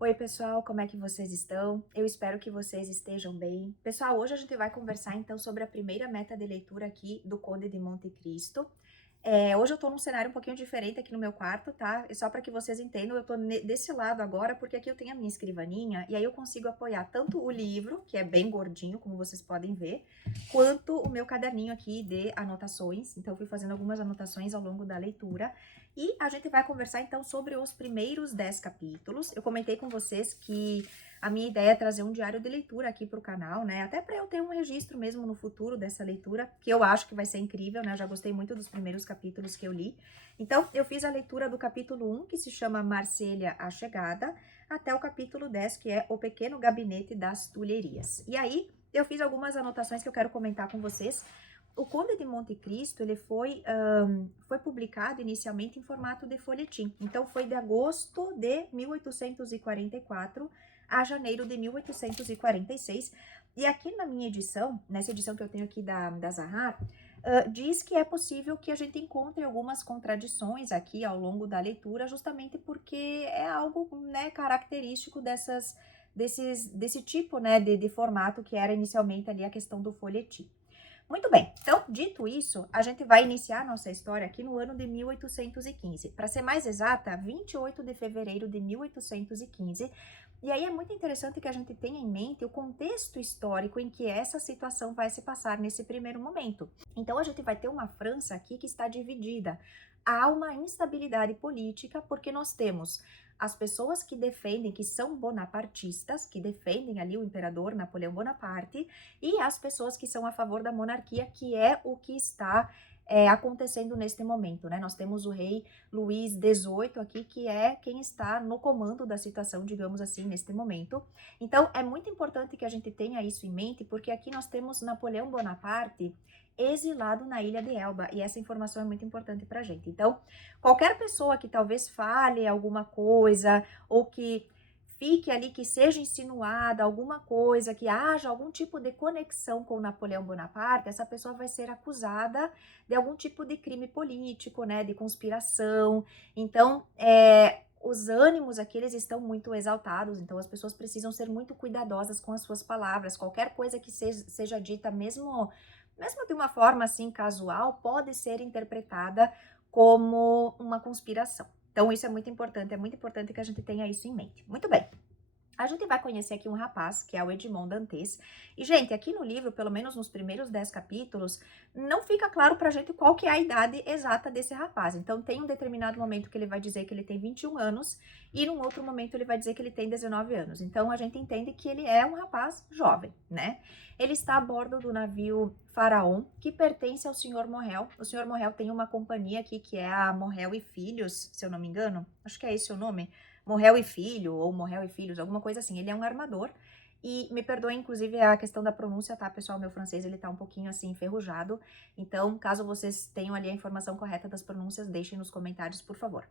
Oi, pessoal, como é que vocês estão? Eu espero que vocês estejam bem. Pessoal, hoje a gente vai conversar então sobre a primeira meta de leitura aqui do Conde de Monte Cristo. Hoje eu tô num cenário um pouquinho diferente aqui no meu quarto, tá? E só para que vocês entendam, eu tô desse lado agora, porque aqui eu tenho a minha escrivaninha, e aí eu consigo apoiar tanto o livro, que é bem gordinho, como vocês podem ver, quanto o meu caderninho aqui de anotações. Então, eu fui fazendo algumas anotações ao longo da leitura. E a gente vai conversar então sobre os primeiros 10 capítulos. Eu comentei com vocês que a minha ideia é trazer um diário de leitura aqui para o canal, né? Até para eu ter um registro mesmo no futuro dessa leitura, que eu acho que vai ser incrível, né? Eu já gostei muito dos primeiros capítulos que eu li. Então, eu fiz a leitura do capítulo 1, que se chama Marselha, a Chegada, até o capítulo 10, que é O Pequeno Gabinete das Tulherias. E aí, eu fiz algumas anotações que eu quero comentar com vocês. O Conde de Monte Cristo, ele foi publicado inicialmente em formato de folhetim. Então, foi de agosto de 1844 a janeiro de 1846. E aqui na minha edição, nessa edição que eu tenho aqui da Zahar, diz que é possível que a gente encontre algumas contradições aqui ao longo da leitura, justamente porque é algo, né, característico desse tipo, né, de formato que era inicialmente ali a questão do folhetim. Muito bem, então, dito isso, a gente vai iniciar a nossa história aqui no ano de 1815. Para ser mais exata, 28 de fevereiro de 1815. E aí é muito interessante que a gente tenha em mente o contexto histórico em que essa situação vai se passar nesse primeiro momento. Então, a gente vai ter uma França aqui que está dividida. Há uma instabilidade política porque nós temos as pessoas que defendem, que são bonapartistas, que defendem ali o imperador Napoleão Bonaparte, e as pessoas que são a favor da monarquia, que é o que está acontecendo neste momento, né? Nós temos o rei Luís XVIII aqui, que é quem está no comando da situação, digamos assim, neste momento. Então, é muito importante que a gente tenha isso em mente, porque aqui nós temos Napoleão Bonaparte exilado na ilha de Elba, e essa informação é muito importante para a gente. Então, qualquer pessoa que talvez fale alguma coisa, ou que fique ali, que seja insinuada alguma coisa, que haja algum tipo de conexão com Napoleão Bonaparte, essa pessoa vai ser acusada de algum tipo de crime político, né, de conspiração. Então, os ânimos aqui, eles estão muito exaltados, então as pessoas precisam ser muito cuidadosas com as suas palavras. Qualquer coisa que seja dita, mesmo de uma forma assim casual, pode ser interpretada como uma conspiração. Então, isso é muito importante que a gente tenha isso em mente. Muito bem. A gente vai conhecer aqui um rapaz, que é o Edmond Dantes. E, gente, aqui no livro, pelo menos nos primeiros 10 capítulos, não fica claro pra gente qual que é a idade exata desse rapaz. Então, tem um determinado momento que ele vai dizer que ele tem 21 anos, e num outro momento ele vai dizer que ele tem 19 anos. Então, a gente entende que ele é um rapaz jovem, né? Ele está a bordo do navio Faraon, que pertence ao Sr. Morrel. O Sr. Morrel tem uma companhia aqui, que é a Morrel e Filhos, se eu não me engano. Acho que é esse o nome. Morrel e Filho, ou Morrel e Filhos, alguma coisa assim. Ele é um armador. E me perdoem, inclusive, a questão da pronúncia, tá, pessoal? Meu francês, ele tá um pouquinho, assim, enferrujado. Então, caso vocês tenham ali a informação correta das pronúncias, deixem nos comentários, por favor.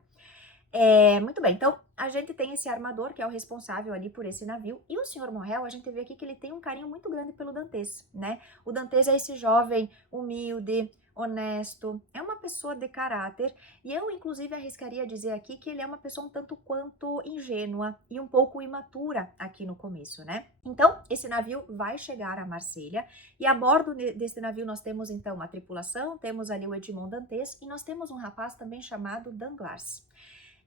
Muito bem, então, a gente tem esse armador, que é o responsável ali por esse navio, e o Sr. Morrel, a gente vê aqui que ele tem um carinho muito grande pelo Dantes, né? O Dantes é esse jovem, humilde, honesto, é uma pessoa de caráter, e eu, inclusive, arriscaria dizer aqui que ele é uma pessoa um tanto quanto ingênua e um pouco imatura aqui no começo, né? Então, esse navio vai chegar a Marselha, e a bordo desse navio nós temos, então, a tripulação, temos ali o Edmond Dantes, e nós temos um rapaz também chamado Danglars.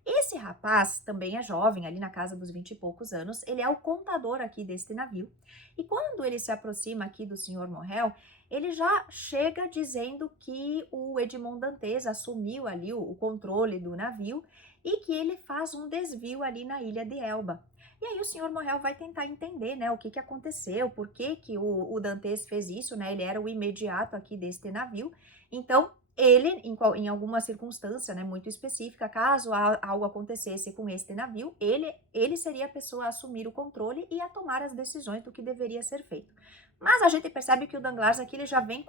Esse rapaz também é jovem, ali na casa dos 20 e poucos anos, ele é o contador aqui deste navio. E quando ele se aproxima aqui do Sr. Morrel, ele já chega dizendo que o Edmond Dantes assumiu ali o controle do navio e que ele faz um desvio ali na ilha de Elba. E aí o Sr. Morrel vai tentar entender, né, o que aconteceu, por que o Dantes fez isso, né, ele era o imediato aqui deste navio. Então, ele, em alguma circunstância, né, muito específica, caso algo acontecesse com este navio, ele seria a pessoa a assumir o controle e a tomar as decisões do que deveria ser feito. Mas a gente percebe que o Danglars aqui ele já vem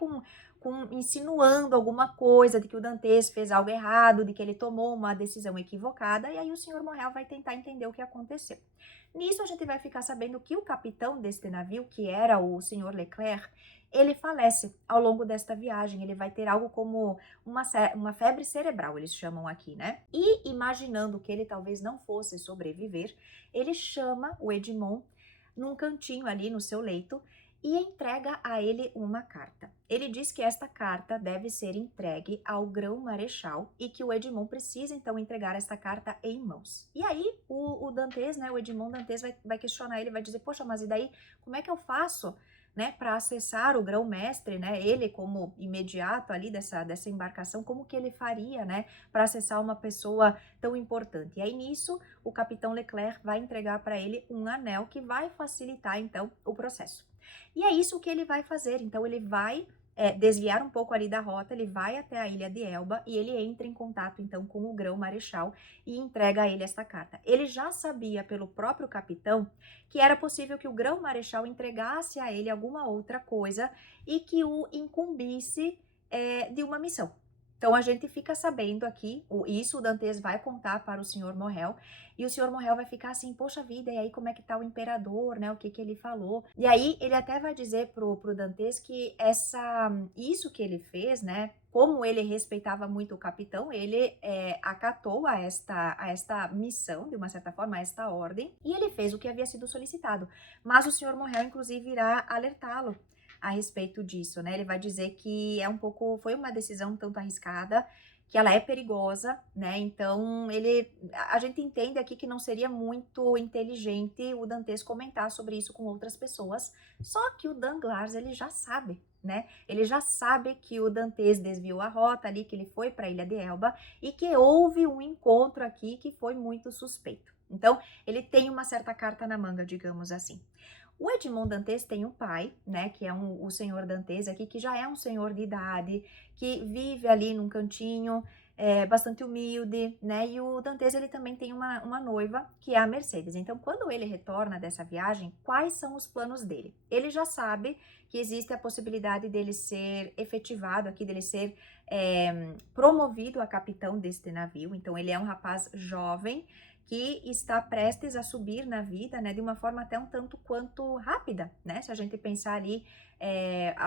insinuando alguma coisa, de que o Dantes fez algo errado, de que ele tomou uma decisão equivocada, e aí o Sr. Morrel vai tentar entender o que aconteceu. Nisso a gente vai ficar sabendo que o capitão deste navio, que era o Sr. Leclerc, ele falece ao longo desta viagem, ele vai ter algo como uma febre cerebral, eles chamam aqui, né? E imaginando que ele talvez não fosse sobreviver, ele chama o Edmond num cantinho ali no seu leito e entrega a ele uma carta. Ele diz que esta carta deve ser entregue ao grão-marechal e que o Edmond precisa então entregar esta carta em mãos. E aí o Dantes, né, o Edmond Dantes vai questionar ele, vai dizer, poxa, mas e daí como é que eu faço, né, para acessar o grão-mestre, né, ele como imediato ali dessa embarcação, como que ele faria, né, para acessar uma pessoa tão importante? E aí nisso o capitão Leclerc vai entregar para ele um anel que vai facilitar então o processo. E é isso que ele vai fazer, então ele vai desviar um pouco ali da rota, ele vai até a ilha de Elba e ele entra em contato então com o grão-marechal e entrega a ele esta carta. Ele já sabia pelo próprio capitão que era possível que o grão-marechal entregasse a ele alguma outra coisa e que o incumbisse de uma missão. Então a gente fica sabendo aqui, isso o Dantes vai contar para o Sr. Morrel, e o Sr. Morrel vai ficar assim, poxa vida, e aí como é que tá o imperador, né, o que que ele falou? E aí ele até vai dizer pro Dantes que isso que ele fez, né, como ele respeitava muito o capitão, ele acatou a esta missão, de uma certa forma, a esta ordem, e ele fez o que havia sido solicitado. Mas o Sr. Morrel, inclusive, irá alertá-lo a respeito disso, né? Ele vai dizer que foi uma decisão um tanto arriscada, que ela é perigosa, né? Então, a gente entende aqui que não seria muito inteligente o Dantes comentar sobre isso com outras pessoas, só que o Danglars, ele já sabe, né? Ele já sabe que o Dantes desviou a rota ali, que ele foi para a Ilha de Elba e que houve um encontro aqui que foi muito suspeito. Então, ele tem uma certa carta na manga, digamos assim. O Edmond Dantes tem um pai, né, que é o senhor Dantes aqui, que já é um senhor de idade, que vive ali num cantinho, bastante humilde, né, e o Dantes ele também tem uma noiva, que é a Mercedes. Então, quando ele retorna dessa viagem, quais são os planos dele? Ele já sabe que existe a possibilidade dele ser efetivado aqui, dele ser promovido a capitão deste navio. Então, ele é um rapaz jovem, que está prestes a subir na vida, né, de uma forma até um tanto quanto rápida, né, se a gente pensar ali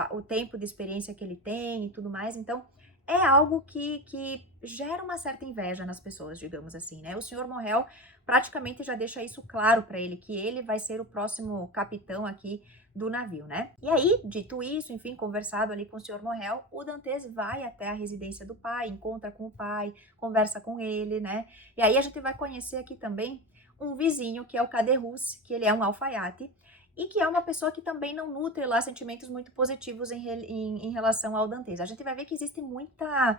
o tempo de experiência que ele tem e tudo mais. Então, é algo que gera uma certa inveja nas pessoas, digamos assim, né. O Sr. Morrel praticamente já deixa isso claro para ele, que ele vai ser o próximo capitão aqui do navio, né. E aí, dito isso, enfim, conversado ali com o Sr. Morrel, o Dantes vai até a residência do pai, encontra com o pai, conversa com ele, né. E aí a gente vai conhecer aqui também um vizinho, que é o Caderousse, que ele é um alfaiate, e que é uma pessoa que também não nutre lá sentimentos muito positivos em relação ao Dantes. A gente vai ver que existe muita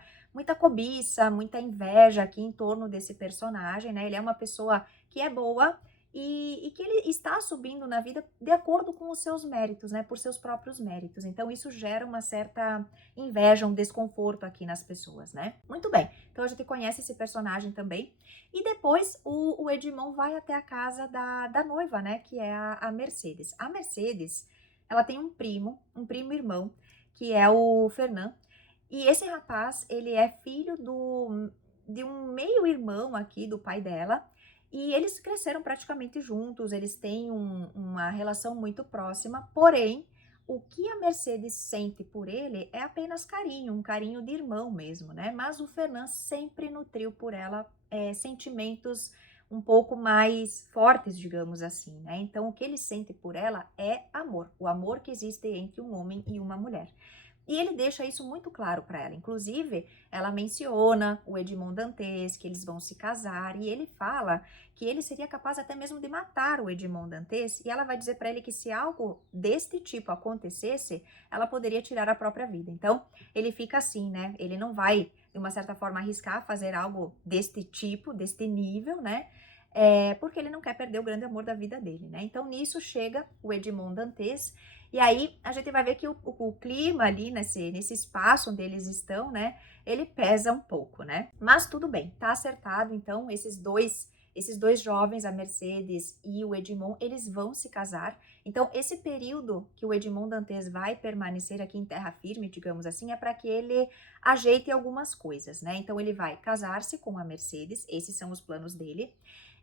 cobiça, muita inveja aqui em torno desse personagem, né? Ele é uma pessoa que é boa e que ele está subindo na vida de acordo com os seus méritos, né? Por seus próprios méritos. Então isso gera uma certa inveja, um desconforto aqui nas pessoas, né? Muito bem, então a gente conhece esse personagem também. E depois o Edmond vai até a casa da noiva, né? Que é a Mercedes. A Mercedes, ela tem um primo irmão, que é o Fernand. E esse rapaz, ele é filho de um meio-irmão aqui do pai dela. E eles cresceram praticamente juntos, eles têm uma relação muito próxima, porém, o que a Mercedes sente por ele é apenas carinho, um carinho de irmão mesmo, né? Mas o Fernand sempre nutriu por ela sentimentos um pouco mais fortes, digamos assim, né? Então, o que ele sente por ela é amor, o amor que existe entre um homem e uma mulher. E ele deixa isso muito claro para ela. Inclusive, ela menciona o Edmond Dantes, que eles vão se casar, e ele fala que ele seria capaz até mesmo de matar o Edmond Dantes, e ela vai dizer para ele que se algo deste tipo acontecesse, ela poderia tirar a própria vida. Então, ele fica assim, né? Ele não vai, de uma certa forma, arriscar fazer algo deste tipo, deste nível, né? Porque ele não quer perder o grande amor da vida dele, né? Então, nisso chega o Edmond Dantes, e aí a gente vai ver que o clima ali nesse espaço onde eles estão, né, ele pesa um pouco, né? Mas tudo bem, tá acertado, então, esses dois esses dois jovens, a Mercedes e o Edmond, eles vão se casar. Então, esse período que o Edmond Dantes vai permanecer aqui em terra firme, digamos assim, é para que ele ajeite algumas coisas, né? Então, ele vai casar-se com a Mercedes, esses são os planos dele.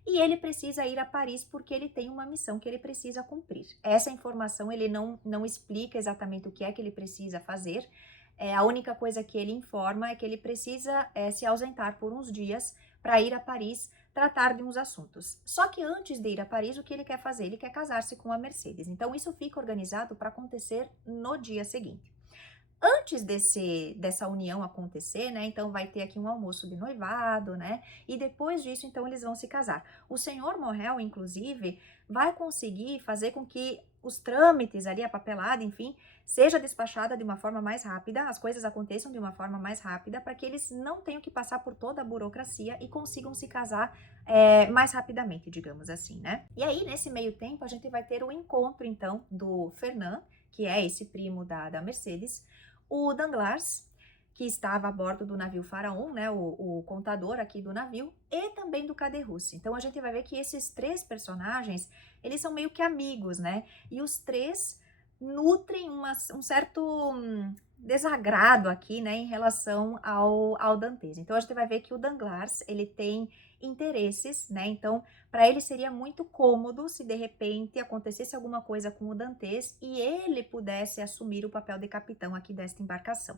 E ele precisa ir a Paris porque ele tem uma missão que ele precisa cumprir. Essa informação ele não explica exatamente o que é que ele precisa fazer. A única coisa que ele informa é que ele precisa se ausentar por uns dias para ir a Paris tratar de uns assuntos. Só que antes de ir a Paris, o que ele quer fazer? Ele quer casar-se com a Mercedes. Então isso fica organizado para acontecer no dia seguinte. Antes dessa união acontecer, né, então vai ter aqui um almoço de noivado, né, e depois disso, então, eles vão se casar. O senhor Morrel, inclusive, vai conseguir fazer com que os trâmites ali, a papelada, enfim, seja despachada de uma forma mais rápida, as coisas aconteçam de uma forma mais rápida, para que eles não tenham que passar por toda a burocracia e consigam se casar mais rapidamente, digamos assim, né. E aí, nesse meio tempo, a gente vai ter o encontro, então, do Fernand, que é esse primo da Mercedes, o Danglars, que estava a bordo do navio Faraon, né, o contador aqui do navio, e também do Caderrousse. Então a gente vai ver que esses três personagens, eles são meio que amigos, né, e os três nutrem um certo desagrado aqui, né, em relação ao Dantes. Então a gente vai ver que o Danglars, ele tem interesses, né, então para ele seria muito cômodo se de repente acontecesse alguma coisa com o Dantes e ele pudesse assumir o papel de capitão aqui desta embarcação.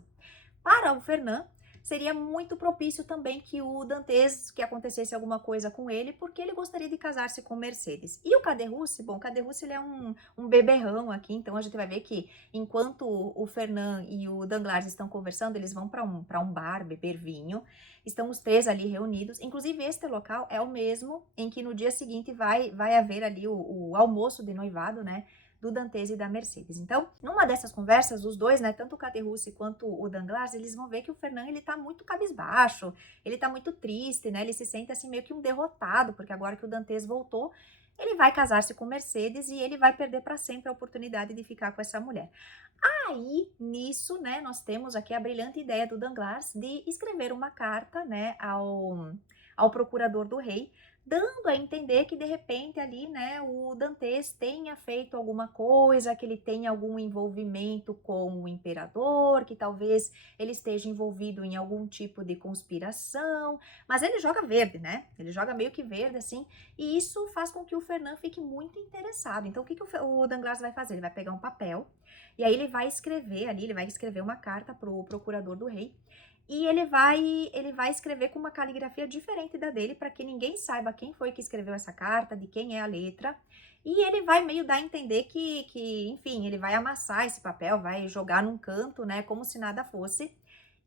Para o Fernand, seria muito propício também que o Dantes, que acontecesse alguma coisa com ele, porque ele gostaria de casar-se com Mercedes. E o Caderrousse, bom, o Caderrousse ele é um beberrão aqui, então a gente vai ver que enquanto o Fernand e o Danglars estão conversando, eles vão para um bar beber vinho, estão os três ali reunidos, inclusive este local é o mesmo em que no dia seguinte vai haver ali o almoço de noivado, né, do Dantes e da Mercedes. Então, numa dessas conversas, os dois, né, tanto o Caderrousse quanto o Danglars, eles vão ver que o Fernand, ele tá muito cabisbaixo, ele tá muito triste, né, ele se sente assim meio que um derrotado, porque agora que o Dantes voltou, ele vai casar-se com Mercedes e ele vai perder para sempre a oportunidade de ficar com essa mulher. Aí, nisso, né, nós temos aqui a brilhante ideia do Danglars de escrever uma carta, né, ao procurador do rei, dando a entender que de repente ali, né, o Dantes tenha feito alguma coisa, que ele tenha algum envolvimento com o imperador, que talvez ele esteja envolvido em algum tipo de conspiração, mas ele joga verde, né? Ele joga meio que verde assim, e isso faz com que o Fernand fique muito interessado. Então o que o Danglars vai fazer? Ele vai pegar um papel e aí ele vai escrever ali, ele vai escrever uma carta para o procurador do rei. E ele vai escrever com uma caligrafia diferente da dele, para que ninguém saiba quem foi que escreveu essa carta, de quem é a letra. E ele vai meio dar a entender que, enfim, ele vai amassar esse papel, vai jogar num canto, né, como se nada fosse.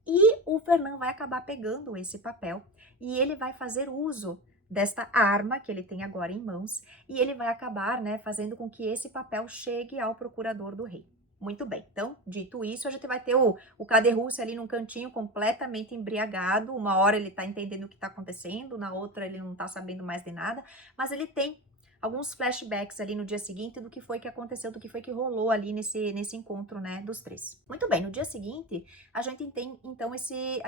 E o Fernand vai acabar pegando esse papel e ele vai fazer uso desta arma que ele tem agora em mãos e ele vai acabar, né, fazendo com que esse papel chegue ao procurador do rei. Muito bem, então, dito isso, a gente vai ter o Caderrousse ali num cantinho completamente embriagado, uma hora ele tá entendendo o que tá acontecendo, na outra ele não tá sabendo mais de nada, mas ele tem alguns flashbacks ali no dia seguinte do que foi que aconteceu, do que foi que rolou ali nesse encontro, né, dos três. Muito bem, no dia seguinte, a gente tem, então, esse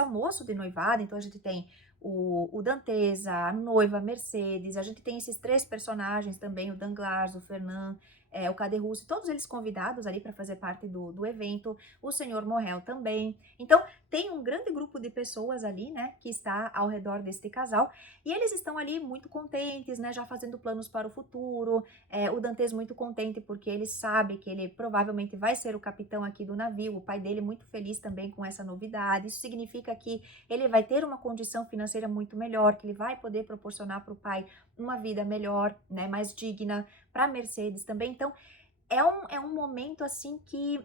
almoço de noivado, então a gente tem o Dantes, a noiva, a Mercedes, a gente tem esses três personagens também, o Danglars, o Fernand, o Caderrousse, todos eles convidados ali para fazer parte do evento, o senhor Morrel também. Então, tem um grande grupo de pessoas ali, né, que está ao redor deste casal, e eles estão ali muito contentes, né, já fazendo planos para o futuro, o Dantes muito contente porque ele sabe que ele provavelmente vai ser o capitão aqui do navio, o pai dele muito feliz também com essa novidade, isso significa que ele vai ter uma condição financeira muito melhor, que ele vai poder proporcionar para o pai uma vida melhor, né, mais digna, para Mercedes também. Então, é um momento assim que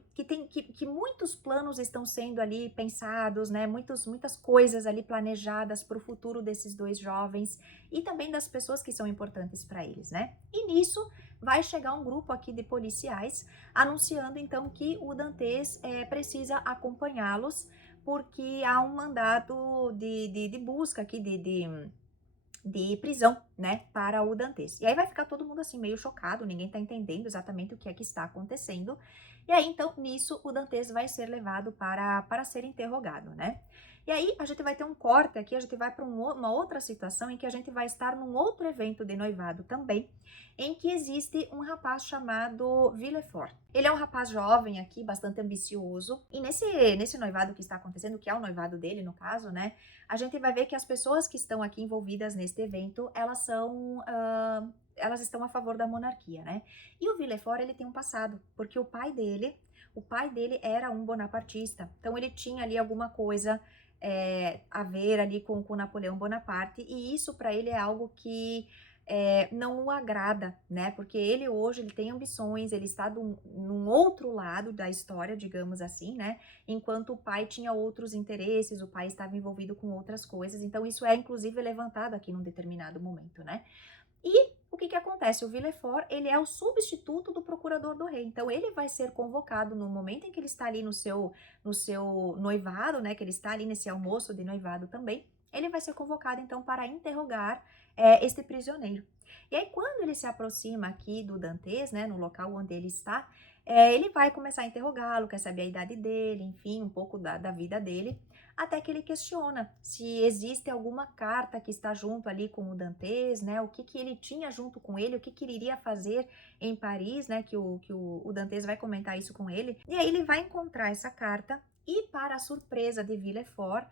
muitos planos estão sendo ali pensados, né? Muitas coisas ali planejadas para o futuro desses dois jovens e também das pessoas que são importantes para eles, né? E nisso vai chegar um grupo aqui de policiais anunciando então que o Dantes precisa acompanhá-los porque há um mandado de busca aqui de prisão, né, para o Dantes. E aí vai ficar todo mundo assim meio chocado, ninguém tá entendendo exatamente o que é que está acontecendo. E aí então nisso o Dantes vai ser levado para ser interrogado, né? E aí a gente vai ter um corte aqui, a gente vai para uma outra situação em que a gente vai estar num outro evento de noivado também, em que existe um rapaz chamado Villefort. Ele é um rapaz jovem aqui, bastante ambicioso, e nesse noivado que está acontecendo, que é o noivado dele no caso, né, a gente vai ver que as pessoas que estão aqui envolvidas neste evento, elas estão a favor da monarquia, né? E o Villefort, ele tem um passado, porque o pai dele era um bonapartista, então ele tinha ali alguma coisa a ver ali com Napoleão Bonaparte, e isso para ele é algo que não o agrada, né? Porque ele hoje ele tem ambições, ele está num outro lado da história, digamos assim, né? Enquanto o pai tinha outros interesses, o pai estava envolvido com outras coisas, então isso é inclusive levantado aqui num determinado momento, né? E o que acontece? O Villefort, ele é o substituto do procurador do rei. Então, ele vai ser convocado no momento em que ele está ali no seu noivado, né? Que ele está ali nesse almoço de noivado também. Ele vai ser convocado, então, para interrogar este prisioneiro. E aí, quando ele se aproxima aqui do Dantes, né? No local onde ele está, ele vai começar a interrogá-lo, quer saber a idade dele, enfim, um pouco da vida dele, até que ele questiona se existe alguma carta que está junto ali com o Dantes, né? O que ele tinha junto com ele, o que ele iria fazer em Paris, né? Que o Dantes vai comentar isso com ele. E aí ele vai encontrar essa carta e, para a surpresa de Villefort,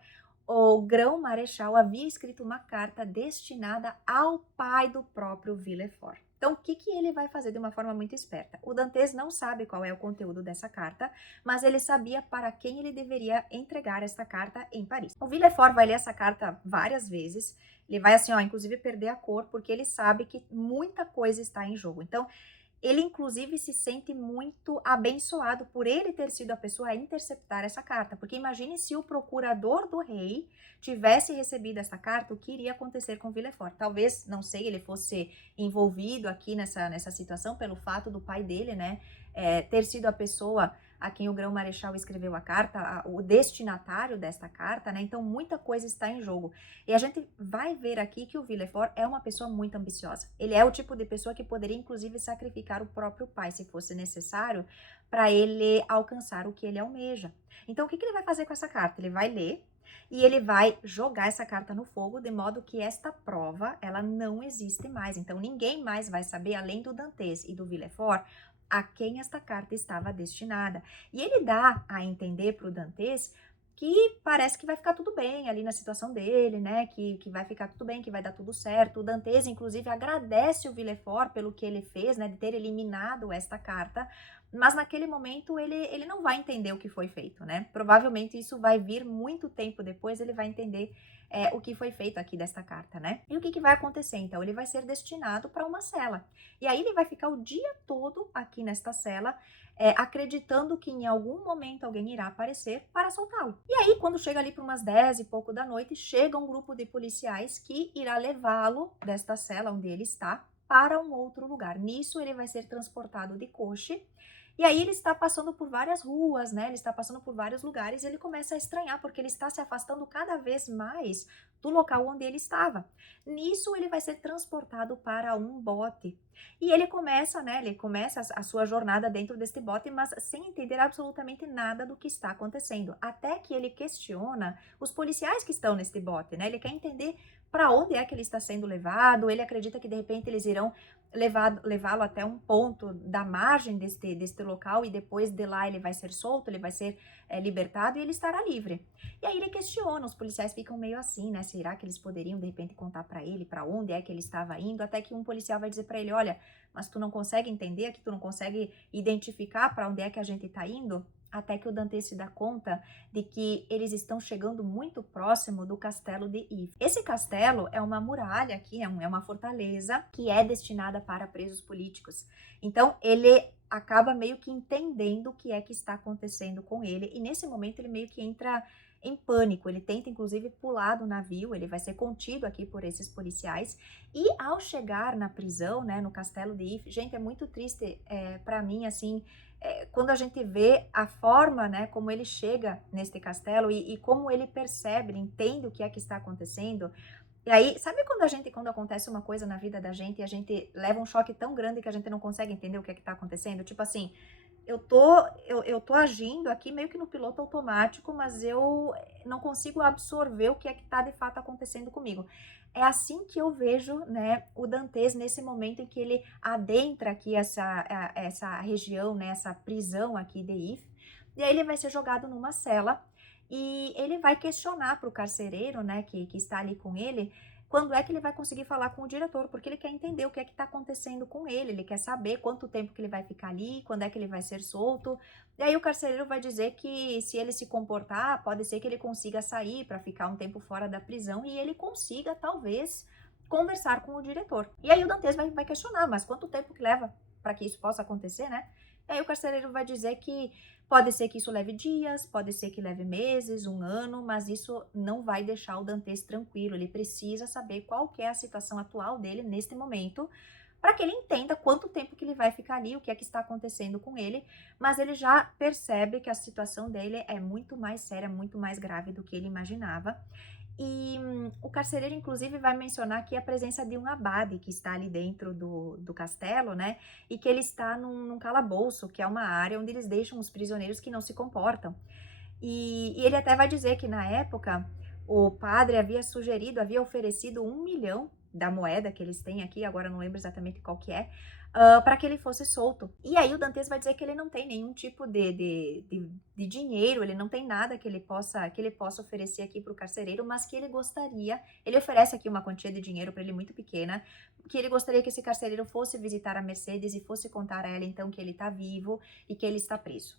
o grão-marechal havia escrito uma carta destinada ao pai do próprio Villefort. Então, o que ele vai fazer de uma forma muito esperta? O Dantes não sabe qual é o conteúdo dessa carta, mas ele sabia para quem ele deveria entregar esta carta em Paris. O Villefort vai ler essa carta várias vezes, ele vai assim, ó, inclusive perder a cor, porque ele sabe que muita coisa está em jogo. Então, ele inclusive se sente muito abençoado por ele ter sido a pessoa a interceptar essa carta, porque imagine se o procurador do rei tivesse recebido essa carta, o que iria acontecer com Villefort? Talvez, não sei, ele fosse envolvido aqui nessa situação pelo fato do pai dele, né, ter sido a pessoa a quem o grão-marechal escreveu a carta, o destinatário desta carta, né? Então muita coisa está em jogo. E a gente vai ver aqui que o Villefort é uma pessoa muito ambiciosa. Ele é o tipo de pessoa que poderia inclusive sacrificar o próprio pai, se fosse necessário, para ele alcançar o que ele almeja. Então o que ele vai fazer com essa carta? Ele vai ler e ele vai jogar essa carta no fogo, de modo que esta prova, ela não existe mais. Então ninguém mais vai saber, além do Dantes e do Villefort, a quem esta carta estava destinada. E ele dá a entender para o Dantes que parece que vai ficar tudo bem ali na situação dele, né? Que vai ficar tudo bem, que vai dar tudo certo. O Dantes, inclusive, agradece o Villefort pelo que ele fez, né? De ter eliminado esta carta, mas naquele momento ele não vai entender o que foi feito, né? Provavelmente isso vai vir muito tempo depois, ele vai entender o que foi feito aqui desta carta, né? E o que vai acontecer, então? Ele vai ser destinado para uma cela. E aí ele vai ficar o dia todo aqui nesta cela, acreditando que em algum momento alguém irá aparecer para soltá-lo. E aí, quando chega ali para umas 10 e pouco da noite, chega um grupo de policiais que irá levá-lo desta cela onde ele está para um outro lugar. Nisso, ele vai ser transportado de coche. E aí ele está passando por várias ruas, né? Ele está passando por vários lugares e ele começa a estranhar, porque ele está se afastando cada vez mais do local onde ele estava. Nisso, ele vai ser transportado para um bote. E ele começa, né? Ele começa a sua jornada dentro deste bote, mas sem entender absolutamente nada do que está acontecendo. Até que ele questiona os policiais que estão neste bote, né? Ele quer entender para onde é que ele está sendo levado. Ele acredita que de repente eles irão levá-lo até um ponto da margem deste local e depois de lá ele vai ser solto, ele vai ser libertado e ele estará livre. E aí ele questiona, os policiais ficam meio assim, né? Será que eles poderiam de repente contar para ele para onde é que ele estava indo? Até que um policial vai dizer para ele, olha, mas tu não consegue entender, que tu não consegue identificar para onde é que a gente está indo? Até que o Dante se dá conta de que eles estão chegando muito próximo do castelo de If. Esse castelo é uma muralha aqui, é uma fortaleza que é destinada para presos políticos. Então, ele acaba meio que entendendo o que é que está acontecendo com ele, e nesse momento ele meio que entra em pânico. Ele tenta, inclusive, pular do navio, ele vai ser contido aqui por esses policiais, e ao chegar na prisão, né, no castelo de If, gente, é muito triste para mim, assim, quando a gente vê a forma, né, como ele chega neste castelo e como ele percebe, ele entende o que é que está acontecendo. E aí, sabe quando acontece uma coisa na vida da gente e a gente leva um choque tão grande que a gente não consegue entender o que é que está acontecendo? Tipo assim, eu tô agindo aqui meio que no piloto automático, mas eu não consigo absorver o que é que tá de fato acontecendo comigo. É assim que eu vejo, né, o Dantes nesse momento em que ele adentra aqui essa região, né, essa prisão aqui de If, e aí ele vai ser jogado numa cela e ele vai questionar para o carcereiro, né, que está ali com ele, quando é que ele vai conseguir falar com o diretor, porque ele quer entender o que é que está acontecendo com ele quer saber quanto tempo que ele vai ficar ali, quando é que ele vai ser solto. E aí o carcereiro vai dizer que se ele se comportar, pode ser que ele consiga sair para ficar um tempo fora da prisão e ele consiga, talvez, conversar com o diretor. E aí o Dantes vai questionar, mas quanto tempo que leva para que isso possa acontecer, né? E aí o carcereiro vai dizer que pode ser que isso leve dias, pode ser que leve meses, um ano, mas isso não vai deixar o Dantes tranquilo. Ele precisa saber qual que é a situação atual dele neste momento, para que ele entenda quanto tempo que ele vai ficar ali, o que é que está acontecendo com ele, mas ele já percebe que a situação dele é muito mais séria, muito mais grave do que ele imaginava. E o carcereiro, inclusive, vai mencionar aqui a presença de um abade que está ali dentro do castelo, né? E que ele está num calabouço, que é uma área onde eles deixam os prisioneiros que não se comportam. E ele até vai dizer que na época o padre havia sugerido, havia oferecido 1 milhão da moeda que eles têm aqui, agora eu não lembro exatamente qual que é, para que ele fosse solto. E aí o Dantes vai dizer que ele não tem nenhum tipo de dinheiro, ele não tem nada que ele possa oferecer aqui para o carcereiro, mas que ele gostaria, ele oferece aqui uma quantia de dinheiro para ele muito pequena, que ele gostaria que esse carcereiro fosse visitar a Mercedes e fosse contar a ela então que ele está vivo e que ele está preso.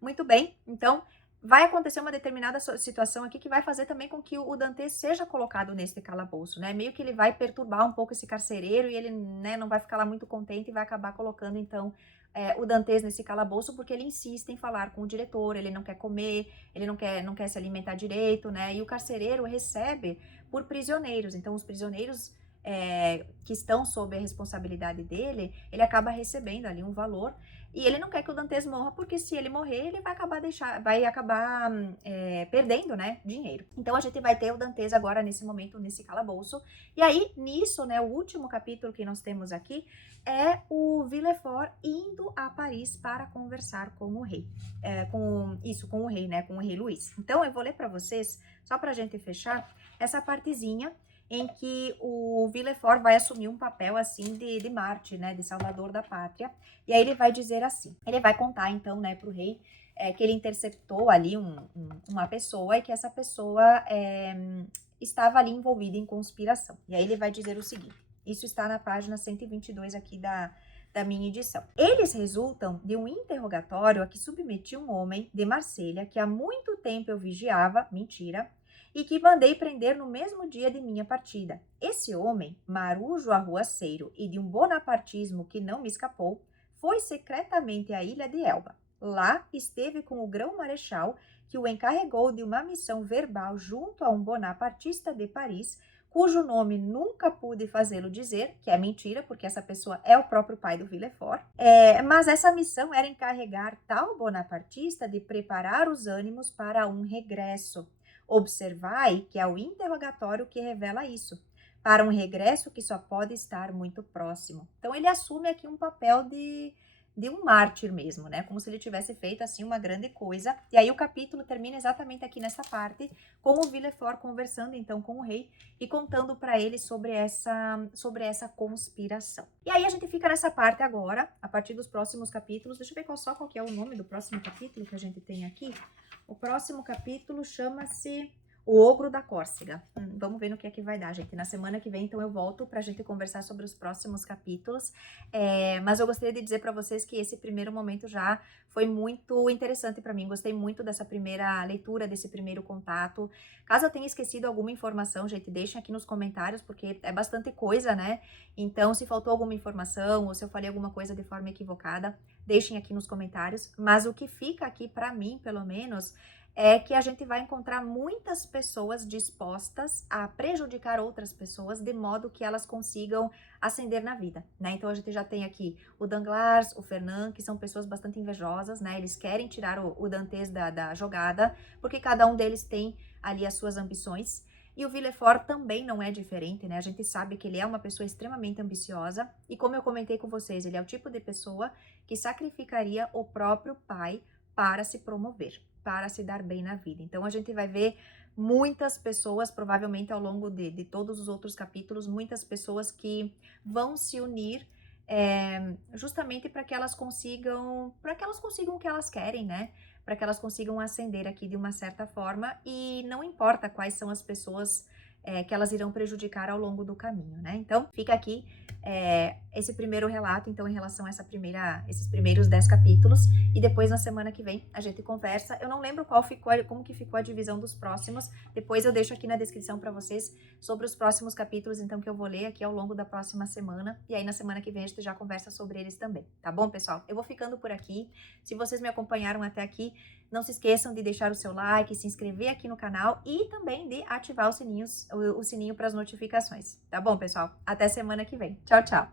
Muito bem, então vai acontecer uma determinada situação aqui que vai fazer também com que o Dantes seja colocado nesse calabouço, né? Meio que ele vai perturbar um pouco esse carcereiro e ele, né, não vai ficar lá muito contente e vai acabar colocando, então, o Dantes nesse calabouço porque ele insiste em falar com o diretor, ele não quer comer, ele não quer se alimentar direito, né? E o carcereiro recebe por prisioneiros, então os prisioneiros que estão sob a responsabilidade dele, ele acaba recebendo ali um valor e ele não quer que o Dantes morra, porque se ele morrer, ele vai acabar perdendo, né, dinheiro. Então a gente vai ter o Dantes agora nesse momento, nesse calabouço. E aí, nisso, né, o último capítulo que nós temos aqui é o Villefort indo a Paris para conversar com o rei. Com o rei, né, com o rei Luís. Então eu vou ler para vocês, só pra gente fechar, essa partezinha em que o Villefort vai assumir um papel assim de mártir, né, de salvador da pátria. E aí ele vai dizer assim, ele vai contar então, né, para o rei que ele interceptou ali uma pessoa e que essa pessoa estava ali envolvida em conspiração. E aí ele vai dizer o seguinte, isso está na página 122 aqui da minha edição. Eles resultam de um interrogatório a que submeti um homem de Marselha que há muito tempo eu vigiava, mentira, e que mandei prender no mesmo dia de minha partida. Esse homem, marujo arruaceiro e de um bonapartismo que não me escapou, foi secretamente à ilha de Elba. Lá esteve com o grão-marechal, que o encarregou de uma missão verbal junto a um bonapartista de Paris, cujo nome nunca pude fazê-lo dizer, que é mentira, porque essa pessoa é o próprio pai do Villefort. Mas essa missão era encarregar tal bonapartista de preparar os ânimos para um regresso. Observai que é o interrogatório que revela isso, para um regresso que só pode estar muito próximo. Então ele assume aqui um papel de um mártir mesmo, né? Como se ele tivesse feito assim uma grande coisa. E aí o capítulo termina exatamente aqui nessa parte, com o Villefort conversando então com o rei e contando para ele sobre essa conspiração. E aí a gente fica nessa parte agora, a partir dos próximos capítulos. Deixa eu ver qual que é o nome do próximo capítulo que a gente tem aqui. O próximo capítulo chama-se O Ogro da Córcega. Vamos ver no que é que vai dar, gente. Na semana que vem, então, eu volto pra gente conversar sobre os próximos capítulos. Mas eu gostaria de dizer pra vocês que esse primeiro momento já foi muito interessante pra mim. Gostei muito dessa primeira leitura, desse primeiro contato. Caso eu tenha esquecido alguma informação, gente, deixem aqui nos comentários, porque é bastante coisa, né? Então, se faltou alguma informação ou se eu falei alguma coisa de forma equivocada, deixem aqui nos comentários. Mas o que fica aqui pra mim, pelo menos, é que a gente vai encontrar muitas pessoas dispostas a prejudicar outras pessoas de modo que elas consigam ascender na vida, né? Então a gente já tem aqui o Danglars, o Fernand, que são pessoas bastante invejosas, né? Eles querem tirar o Dantes da jogada, porque cada um deles tem ali as suas ambições. E o Villefort também não é diferente, né? A gente sabe que ele é uma pessoa extremamente ambiciosa e, como eu comentei com vocês, ele é o tipo de pessoa que sacrificaria o próprio pai para se promover, para se dar bem na vida. Então a gente vai ver muitas pessoas, provavelmente ao longo de todos os outros capítulos, muitas pessoas que vão se unir justamente para que elas consigam o que elas querem, né? Para que elas consigam ascender aqui de uma certa forma, e não importa quais são as pessoas que elas irão prejudicar ao longo do caminho, né? Então, fica aqui esse primeiro relato, então, em relação a esses primeiros 10 capítulos, e depois, na semana que vem, a gente conversa. Eu não lembro como que ficou a divisão dos próximos, depois eu deixo aqui na descrição para vocês sobre os próximos capítulos, então, que eu vou ler aqui ao longo da próxima semana, e aí na semana que vem a gente já conversa sobre eles também, tá bom, pessoal? Eu vou ficando por aqui. Se vocês me acompanharam até aqui, não se esqueçam de deixar o seu like, se inscrever aqui no canal e também de ativar o sininho para as notificações. Tá bom, pessoal? Até semana que vem. Tchau, tchau!